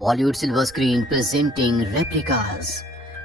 Bollywood silver screen presenting replicas.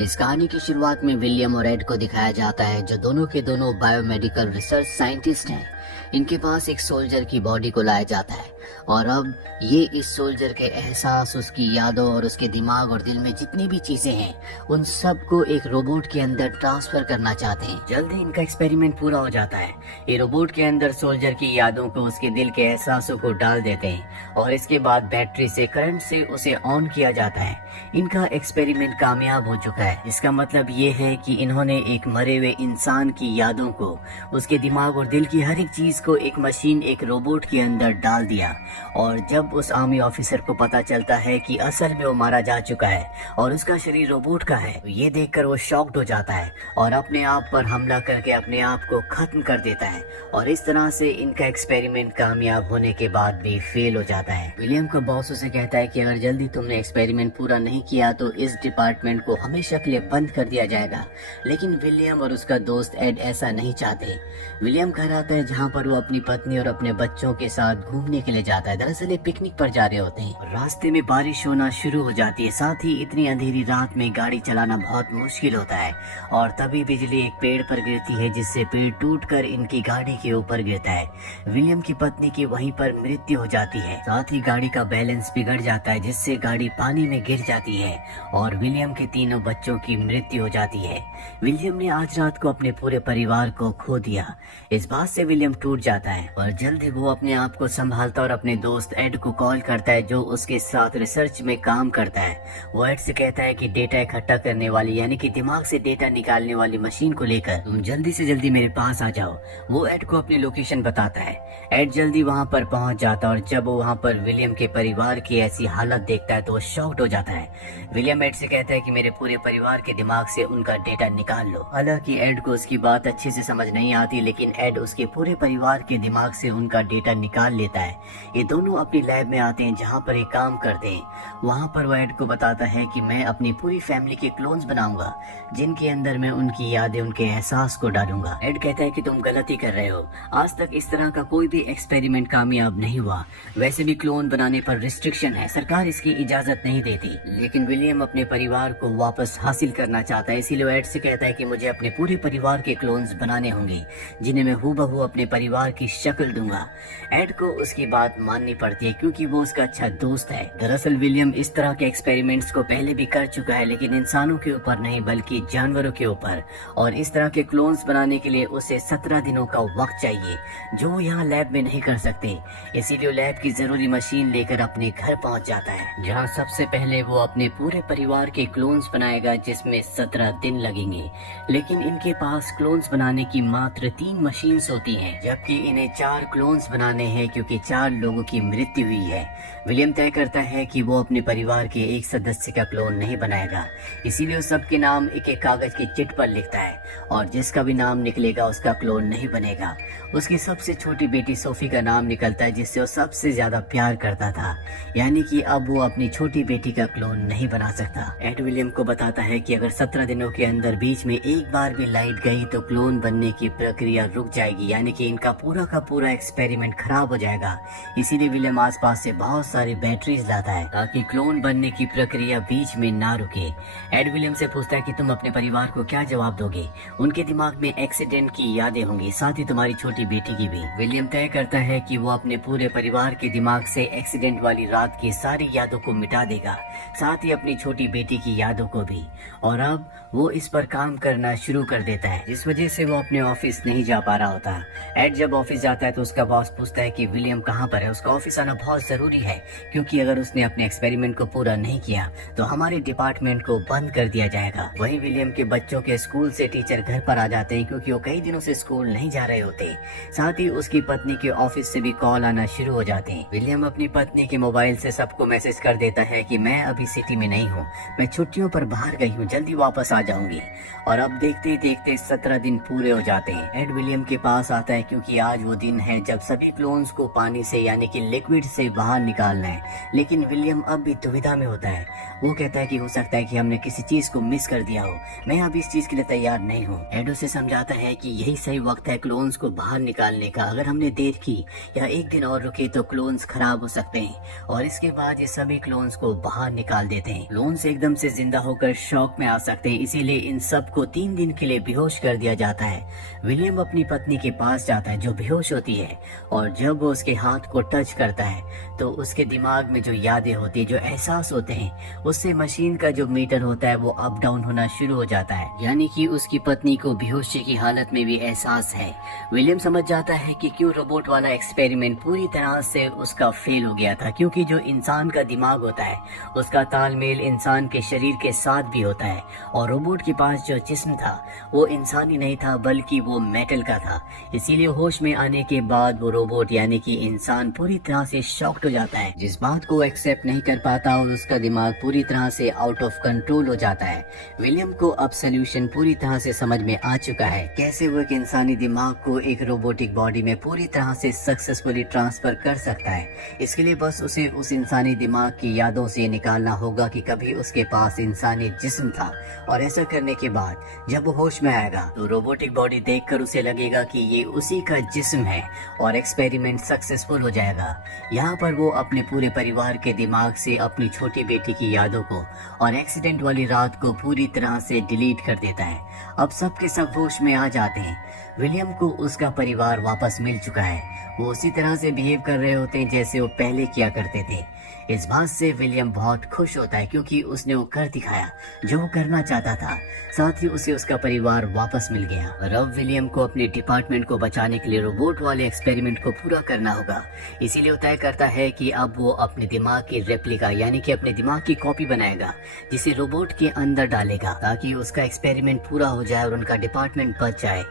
इस कहानी की शुरुआत में विलियम और एड को दिखाया जाता है, जो दोनों के दोनों बायोमेडिकल रिसर्च साइंटिस्ट हैं। इनके पास एक सोल्जर की बॉडी को लाया जाता है और अब ये इस सोल्जर के एहसास, उसकी यादों और उसके दिमाग और दिल में जितनी भी चीजें हैं उन सब को एक रोबोट के अंदर ट्रांसफर करना चाहते हैं। जल्द ही इनका एक्सपेरिमेंट पूरा हो जाता है। ये रोबोट के अंदर सोल्जर की यादों को, उसके दिल के एहसासों को डाल देते हैं और इसके बाद बैटरी से, करंट से उसे ऑन किया जाता है। इनका एक्सपेरिमेंट कामयाब हो चुका है। इसका मतलब ये है कि इन्होंने एक मरे हुए इंसान की यादों को, उसके दिमाग और दिल की हर एक चीज को एक मशीन, एक रोबोट के अंदर डाल दिया। और जब उस आर्मी ऑफिसर को पता चलता है कि असल में वो मारा जा चुका है और उसका शरीर रोबोट का है, तो ये देखकर वो शॉक्ड हो जाता है और अपने आप पर हमला करके अपने आप को खत्म कर देता है। और इस तरह से इनका एक्सपेरिमेंट कामयाब होने के बाद भी फेल हो जाता है। विलियम का बॉस उसे कहता है कि अगर जल्दी तुमने एक्सपेरिमेंट पूरा नहीं किया तो इस डिपार्टमेंट को हमेशा के लिए बंद कर दिया जाएगा। लेकिन विलियम और उसका दोस्त एड ऐसा नहीं चाहते। विलियम घर आता है जहाँ पर वो अपनी पत्नी और अपने बच्चों के साथ घूमने के लिए जाता है। दरअसल ये पिकनिक पर जा रहे होते हैं। रास्ते में बारिश होना शुरू हो जाती है। साथ ही इतनी अंधेरी रात में गाड़ी चलाना बहुत मुश्किल होता है और तभी बिजली एक पेड़ पर गिरती है, जिससे पेड़ टूटकर इनकी गाड़ी के ऊपर गिरता है। विलियम की पत्नी की वहीं पर मृत्यु हो जाती है। साथ ही गाड़ी का बैलेंस बिगड़ जाता है, जिससे गाड़ी पानी में गिर जाती है और विलियम के तीनों बच्चों की मृत्यु हो जाती है। विलियम ने आज रात को अपने पूरे परिवार को खो दिया। इस बात से विलियम टूट जाता है और जल्द ही वो अपने आप को संभालता और अपने दोस्त एड को कॉल करता है, जो उसके साथ रिसर्च में काम करता है। वो एड से कहता है कि डेटा इकट्ठा करने वाली, यानी कि दिमाग से डेटा निकालने वाली मशीन को लेकर तुम जल्दी से जल्दी मेरे पास आ जाओ। वो एड को अपनी लोकेशन बताता है। एड जल्दी वहाँ पर पहुँच जाता है और जब वो वहाँ पर विलियम के परिवार की ऐसी हालत देखता है तो वो शॉक्ड हो जाता है। विलियम एड से कहता है कि मेरे पूरे परिवार के दिमाग से उनका डेटा निकाल लो। हालांकि एड को उसकी बात अच्छे से समझ नहीं आती, लेकिन एड उसके पूरे परिवार के दिमाग से उनका डेटा निकाल लेता है। ये दोनों अपनी लैब में आते हैं जहाँ पर ये काम करते हैं। वहाँ पर वो एड को बताता है कि मैं अपनी पूरी फैमिली के क्लोन्स बनाऊंगा, जिनके अंदर मैं उनकी यादें, उनके एहसास को डालूंगा। एड कहता है कि तुम गलती कर रहे हो। आज तक इस तरह का कोई भी एक्सपेरिमेंट कामयाब नहीं हुआ। वैसे भी क्लोन बनाने पर रिस्ट्रिक्शन है, सरकार इसकी इजाजत नहीं देती। लेकिन विलियम अपने परिवार को वापस हासिल करना चाहता है, इसीलिए वो एड से कहता है कि मुझे अपने पूरे परिवार के क्लोन्स बनाने होंगे, जिन्हें मैं हूबहू अपने परिवार की शक्ल दूंगा। एड को उसकी बात माननी पड़ती है क्योंकि वो उसका अच्छा दोस्त है। दरअसल विलियम इस तरह के एक्सपेरिमेंट्स को पहले भी कर चुका है, लेकिन इंसानों के ऊपर नहीं बल्कि जानवरों के ऊपर। और इस तरह के क्लोन्स बनाने के लिए उसे 17 दिनों का वक्त चाहिए, जो वो यहाँ लैब में नहीं कर सकते। इसीलिए लैब की जरूरी मशीन लेकर अपने घर पहुँच जाता है, जहाँ सबसे पहले वो अपने पूरे परिवार के क्लोन्स बनाएगा, जिसमें 17 दिन लगेंगे। लेकिन इनके पास क्लोन्स बनाने की मात्र 3 मशीन्स होती हैं, जबकि इन्हें 4 क्लोन्स बनाने हैं क्योंकि 4 लोगों की मृत्यु हुई है। विलियम तय करता है कि वो अपने परिवार के एक सदस्य का क्लोन नहीं बनाएगा, इसीलिए वो सबके नाम एक एक कागज की चिट पर लिखता है और जिसका भी नाम निकलेगा उसका क्लोन नहीं बनेगा। उसकी सबसे छोटी बेटी सोफी का नाम निकलता है, जिससे वो सबसे ज्यादा प्यार करता था, यानी कि अब वो अपनी छोटी बेटी का क्लोन नहीं बना सकता। एड विलियम को बताता है कि अगर 17 दिनों के अंदर बीच में एक बार भी लाइट गई तो क्लोन बनने की प्रक्रिया रुक जाएगी, यानी कि इनका पूरा का पूरा एक्सपेरिमेंट खराब हो जाएगा। इसीलिए विलियम आसपास से बहुत सारी बैटरीज लाता है ताकि क्लोन बनने की प्रक्रिया बीच में ना रुके। एड विलियम से पूछता है कि तुम अपने परिवार को क्या जवाब दोगे। उनके दिमाग में एक्सीडेंट की यादें होंगी, साथ ही तुम्हारी छोटी बेटी की भी। विलियम तय करता है कि वो अपने पूरे परिवार के दिमाग से एक्सीडेंट वाली रात की सारी यादों को मिटा देगा, साथ ही अपनी छोटी बेटी की यादों को भी। और अब वो इस पर काम करना शुरू कर देता है, जिस वजह से वो अपने ऑफिस नहीं जा पा रहा होता। एड जब ऑफिस जाता है तो उसका बॉस पूछता है कि विलियम कहाँ पर है। उसका ऑफिस आना बहुत जरूरी है, क्योंकि अगर उसने अपने एक्सपेरिमेंट को पूरा नहीं किया तो हमारे डिपार्टमेंट को बंद कर दिया जाएगा। वहीं विलियम के बच्चों के स्कूल से टीचर घर पर आ जाते हैं, क्योंकि वो कई दिनों से स्कूल नहीं जा रहे होते। साथ ही उसकी पत्नी के ऑफिस से भी कॉल आना शुरू हो जाते हैं। विलियम अपनी पत्नी के मोबाइल से सबको मैसेज कर देता है कि मैं अभी सिटी में नहीं हूँ, मैं छुट्टियों पर बाहर गई हूँ, जल्दी वापस आ जाऊंगी। और अब देखते ही देखते 17 दिन पूरे हो जाते हैं। एड विलियम के पास आता है क्योंकि आज वो दिन है जब सभी क्लोन्स को पानी से यानी कि लिक्विड से बाहर निकालना है। लेकिन विलियम अब भी दुविधा में होता है। वो कहता है कि हो सकता है कि हमने किसी चीज को मिस कर दिया हो, मैं अभी इस चीज के लिए तैयार नहीं हूँ। एड उसे समझाता है कि यही सही वक्त है क्लोन्स को बाहर निकालने का। अगर हमने देर की या एक दिन और रुके तो क्लोन्स खराब हो सकते हैं। और इसके बाद ये सभी क्लोन्स को बाहर निकाल देते हैं। क्लोन्स एकदम से जिंदा होकर शॉक में आ सकते हैं, इसीलिए इन सब को 3 दिन के लिए बेहोश कर दिया जाता है। विलियम अपनी पत्नी के पास जाता है जो बेहोश होती है, और जब वो उसके हाथ को टच करता है तो उसके दिमाग में जो यादें होती है, जो एहसास होते हैं, उससे मशीन का जो मीटर होता है वो अप डाउन होना शुरू हो जाता है। यानी कि उसकी पत्नी को बेहोशी की हालत में भी एहसास है। विलियम समझ जाता है कि क्यों रोबोट वाला एक्सपेरिमेंट पूरी तरह से उसका फेल हो गया था, क्योंकि जो इंसान का दिमाग होता है उसका तालमेल इंसान के शरीर के साथ भी होता है, और रोबोट के पास जो जिस्म था वो इंसानी नहीं था बल्कि वो मेटल का था। इसीलिए होश में आने के बाद वो रोबोट यानी कि इंसान पूरी तरह से शॉक्ड हो जाता है, जिस बात को एक्सेप्ट नहीं कर पाता, और उसका दिमाग पूरी तरह से आउट ऑफ कंट्रोल हो जाता है। विलियम को अब सोल्यूशन पूरी तरह से समझ में आ चुका है, कैसे वो एक इंसानी दिमाग को एक रोबोटिक बॉडी में पूरी तरह से सक्सेसफुली ट्रांसफर कर सकता है। इसके लिए बस उसे उस इंसानी दिमाग की यादों से निकालना होगा कि कभी उसके पास इंसानी जिस्म था, और ऐसा करने के बाद जब वो होश में आएगा तो रोबोटिक बॉडी देखकर उसे लगेगा कि ये उसी का जिस्म है, और एक्सपेरिमेंट सक्सेसफुल हो जाएगा। यहाँ पर वो अपने पूरे परिवार के दिमाग से अपनी छोटी बेटी की यादों को और एक्सीडेंट वाली रात को पूरी तरह से डिलीट कर देता है। अब सब के सब होश में आ जाते हैं। विलियम को उसका परिवार वापस मिल चुका है। वो उसी तरह से बिहेव कर रहे होते हैं जैसे वो पहले किया करते थे। इस बात से विलियम बहुत खुश होता है, क्योंकि उसने वो कर दिखाया जो वो करना चाहता था। साथ ही उसे उसका परिवार वापस मिल गया। और अब विलियम को अपने डिपार्टमेंट को बचाने के लिए रोबोट वाले एक्सपेरिमेंट को पूरा करना होगा। इसीलिए वो तय करता है कि अब वो अपने दिमाग की रेप्लिका यानी कि अपने दिमाग की कॉपी बनाएगा, जिसे रोबोट के अंदर डालेगा ताकि उसका एक्सपेरिमेंट पूरा हो जाए और उनका डिपार्टमेंट बच जाए।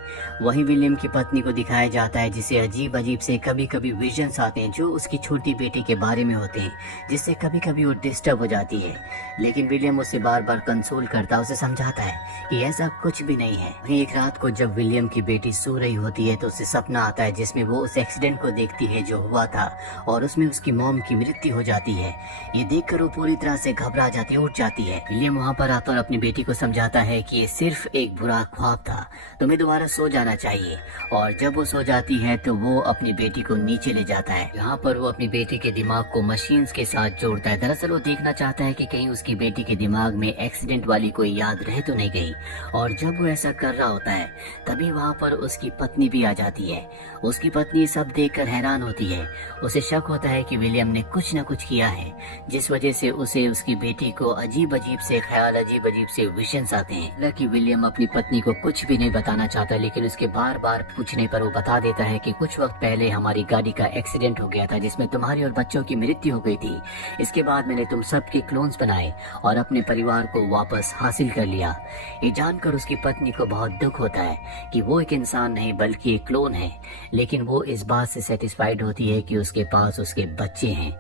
वहीं विलियम की पत्नी को दिखाया जाता है, जिसे अजीब अजीब से कभी कभी विजन्स आते हैं जो उसकी छोटी बेटी के बारे में होते हैं, जिससे कभी कभी वो डिस्टर्ब हो जाती है। लेकिन विलियम उसे बार बार कंसोल करता, उसे समझाता है कि ऐसा कुछ भी नहीं है। वहीं एक रात को जब विलियम की बेटी सो रही होती है तो उसे सपना आता है जिसमें वो उस एक्सीडेंट को देखती है जो हुआ था, और उसमें उसकी मॉम की मृत्यु हो जाती है। ये देखकर वो पूरी तरह से घबरा जाती है, उठ जाती है। विलियम वहाँ पर आकर अपनी बेटी को समझाता है कि ये सिर्फ एक बुरा ख्वाब था, तुम्हें दोबारा सो जाना चाहिए। और जब वो सो जाती है तो वो अपनी बेटी को नीचे ले जाता है। यहाँ पर वो अपनी बेटी के दिमाग को मशीन्स के साथ जोड़ता है। दरअसल वो देखना चाहता है कि कहीं उसकी बेटी के दिमाग में एक्सीडेंट वाली कोई याद रह तो नहीं गई। और जब वो ऐसा कर रहा होता है तभी वहाँ पर उसकी पत्नी भी आ जाती है। उसकी पत्नी सब देखकर हैरान होती है। उसे शक होता है कि विलियम ने कुछ न कुछ किया है, जिस वजह से उसे उसकी बेटी को अजीब अजीब से ख्याल, अजीब अजीब से विजन्स आते हैं। हालांकि विलियम अपनी पत्नी को कुछ भी नहीं बताना चाहता, लेकिन उसके बार बार पूछने पर वो बता देता है कि कुछ वक्त पहले हमारी गाड़ी का एक्सीडेंट हो गया था जिसमें तुम्हारी और बच्चों की मृत्यु हो गई थी। इसके बाद मैंने तुम सबके क्लोन्स बनाए और अपने परिवार को वापस हासिल कर लिया। ये जानकर उसकी पत्नी को बहुत दुख होता है कि वो एक इंसान नहीं बल्कि एक क्लोन है, लेकिन वो इस बात से सेटिस्फाइड होती है कि उसके पास उसके बच्चे हैं।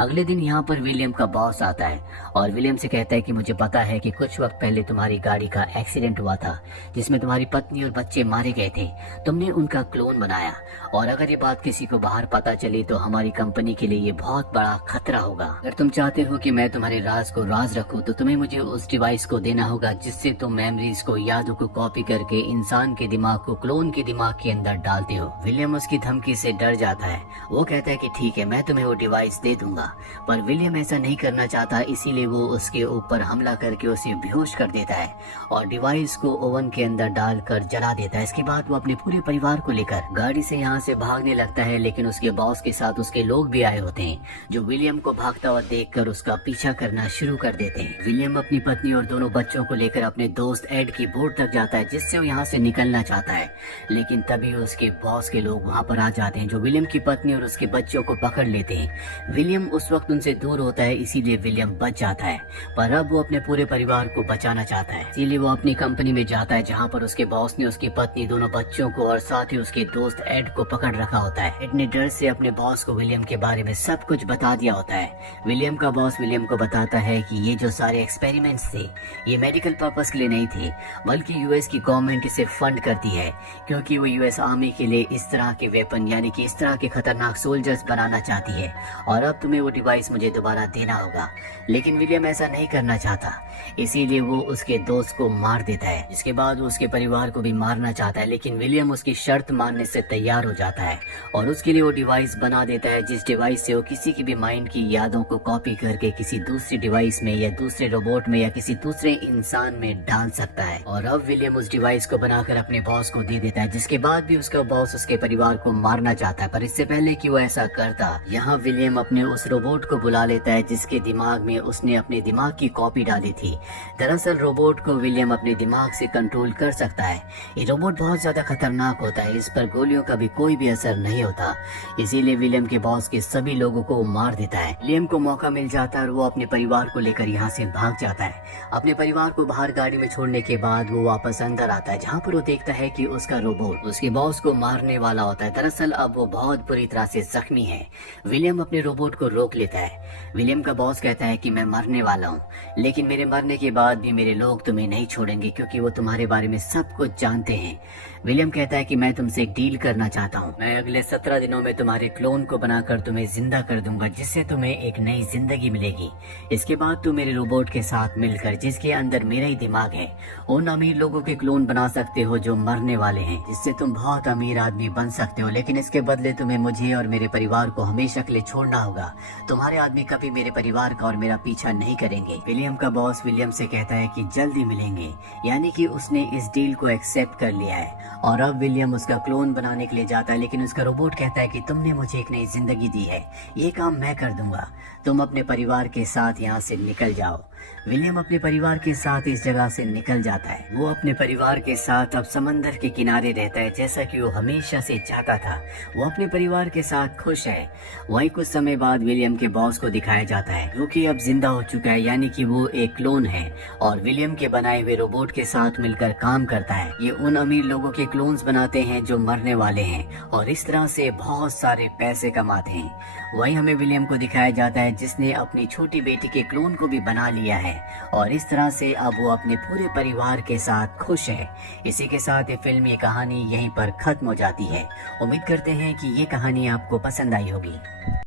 अगले दिन यहाँ पर विलियम का बॉस आता है और विलियम से कहता है कि मुझे पता है कि कुछ वक्त पहले तुम्हारी गाड़ी का एक्सीडेंट हुआ था जिसमें तुम्हारी पत्नी और बच्चे मारे गए थे। तुमने उनका क्लोन बनाया, और अगर ये बात किसी को बाहर पता चली तो हमारी कंपनी के लिए ये बहुत बड़ा खतरा होगा। अगर तुम चाहते हो कि मैं तुम्हारे राज को राज रखूं तो तुम्हें मुझे उस डिवाइस को देना होगा जिससे तुम मेमोरीज को, यादों को कॉपी करके इंसान के दिमाग को क्लोन के दिमाग के अंदर डालते हो। विलियम उसकी धमकी से डर जाता है। वो कहता है कि ठीक है, मैं तुम्हें वो डिवाइस दे दूंगा। पर विलियम ऐसा नहीं करना चाहता, इसीलिए वो उसके ऊपर हमला करके उसे बेहोश कर देता है और डिवाइस को ओवन के अंदर डालकर जला देता है। इसके बाद वो अपने पूरे परिवार को लेकर गाड़ी से यहाँ से भागने लगता है, लेकिन उसके बॉस के साथ उसके लोग भी आए होते हैं जो विलियम को भागता हुआ देखकर उसका पीछा करना शुरू कर देते हैं। विलियम अपनी पत्नी और दोनों बच्चों को लेकर अपने दोस्त एड की बोट तक जाता है जिससे वो यहाँ से निकलना चाहता है, लेकिन तभी उसके बॉस के लोग वहाँ पर आ जाते हैं जो विलियम की पत्नी और उसके बच्चों को पकड़ लेते हैं। विलियम उस वक्त उनसे दूर होता है, इसीलिए विलियम बच जाता है, पर अब वो अपने पूरे परिवार को बचाना चाहता है। इसीलिए वो अपनी कंपनी में जाता है जहाँ पर उसके बॉस ने उसकी पत्नी, दोनों बच्चों को और साथ ही उसके दोस्त एड को पकड़ रखा होता है। एड ने डर से अपने बॉस को विलियम के बारे में सब कुछ बता दिया होता है विलियम का बॉस विलियम को बताता है कि ये जो सारे एक्सपेरिमेंट्स थे ये मेडिकल पर्पस के लिए नहीं थे, बल्कि यूएस की गवर्नमेंट इसे फंड करती है क्योंकि वो यूएस आर्मी के लिए इस तरह के वेपन यानी कि इस तरह के खतरनाक सोल्जर्स बनाना चाहती है और अब तुम्हें वो डिवाइस मुझे दोबारा देना होगा। लेकिन विलियम ऐसा नहीं करना चाहता, इसीलिए वो उसके दोस्त को मार देता है। इसके बाद वो उसके परिवार को भी मारना चाहता है, लेकिन विलियम उसकी शर्त मानने से तैयार हो जाता है और उसके लिए वो डिवाइस बना देता है जिस डिवाइस से वो किसी की भी माइंड की यादों को कॉपी करके किसी दूसरी डिवाइस में या दूसरे रोबोट में या किसी दूसरे इंसान में डाल सकता है। और अब विलियम उस डिवाइस को बनाकर अपने बॉस को दे देता है, जिसके बाद भी उसका बॉस उसके परिवार को मारना चाहता है। पर इससे पहले कि वो ऐसा करता, यहाँ विलियम अपने उस रोबोट को बुला लेता है जिसके दिमाग में उसने अपने दिमाग की कॉपी डाली थी। दरअसल रोबोट को विलियम अपने दिमाग से कंट्रोल कर सकता है। ये रोबोट बहुत ज्यादा खतरनाक होता है, इस पर गोलियों का भी कोई भी असर नहीं होता, इसीलिए विलियम के बॉस के सभी लोगों को मार देता है। विलियम को मौका मिल जाता है और वो अपने परिवार को लेकर यहाँ से भाग जाता है। अपने परिवार को बाहर गाड़ी में छोड़ने के बाद वो वापस अंदर आता है, जहाँ पर वो देखता है कि उसका रोबोट उसके बॉस को मारने वाला होता है। दरअसल अब वो बहुत बुरी तरह से जख्मी है। विलियम अपने रोबोट को रोक लेता है। विलियम का बॉस कहता है कि मैं मरने वाला हूँ, लेकिन मेरे मरने के बाद भी मेरे लोग तुम्हें नहीं छोड़ेंगे क्योंकि वो तुम्हारे बारे में सब कुछ जानते हैं। विलियम कहता है कि मैं तुमसे एक डील करना चाहता हूँ। मैं अगले 17 दिनों में तुम्हारे क्लोन को बनाकर तुम्हें जिंदा कर दूंगा, जिससे तुम्हें एक नई जिंदगी मिलेगी। इसके बाद तुम मेरे रोबोट के साथ मिलकर, जिसके अंदर मेरा ही दिमाग है, उन अमीर लोगों के क्लोन बना सकते हो जो मरने वाले हैं, जिससे तुम बहुत अमीर आदमी बन सकते हो। लेकिन इसके बदले तुम्हें मुझे और मेरे परिवार को हमेशा के लिए छोड़ना होगा। तुम्हारे आदमी कभी मेरे परिवार का और मेरा पीछा नहीं करेंगे। विलियम का बॉस विलियम से कहता है कि जल्दी मिलेंगे, यानी कि उसने इस डील को एक्सेप्ट कर लिया है। और अब विलियम उसका क्लोन बनाने के लिए जाता है, लेकिन उसका रोबोट कहता है कि तुमने मुझे एक नई जिंदगी दी है, ये काम मैं कर दूंगा, तुम अपने परिवार के साथ यहाँ से निकल जाओ। विलियम अपने परिवार के साथ इस जगह से निकल जाता है। वो अपने परिवार के साथ अब समंदर के किनारे रहता है, जैसा कि वो हमेशा से चाहता था। वो अपने परिवार के साथ खुश है। वहीं कुछ समय बाद विलियम के बॉस को दिखाया जाता है, जो कि अब जिंदा हो चुका है, यानी कि वो एक क्लोन है और विलियम के बनाए हुए रोबोट के साथ मिलकर काम करता है। ये उन अमीर लोगों के क्लोन्स बनाते हैं जो मरने वाले हैं और इस तरह से बहुत सारे पैसे कमाते हैं। वहीं हमें विलियम को दिखाया जाता है जिसने अपनी छोटी बेटी के क्लोन को भी बना लिया है और इस तरह से अब वो अपने पूरे परिवार के साथ खुश है। इसी के साथ ये फिल्म, ये कहानी यहीं पर खत्म हो जाती है। उम्मीद करते हैं कि ये कहानी आपको पसंद आई होगी।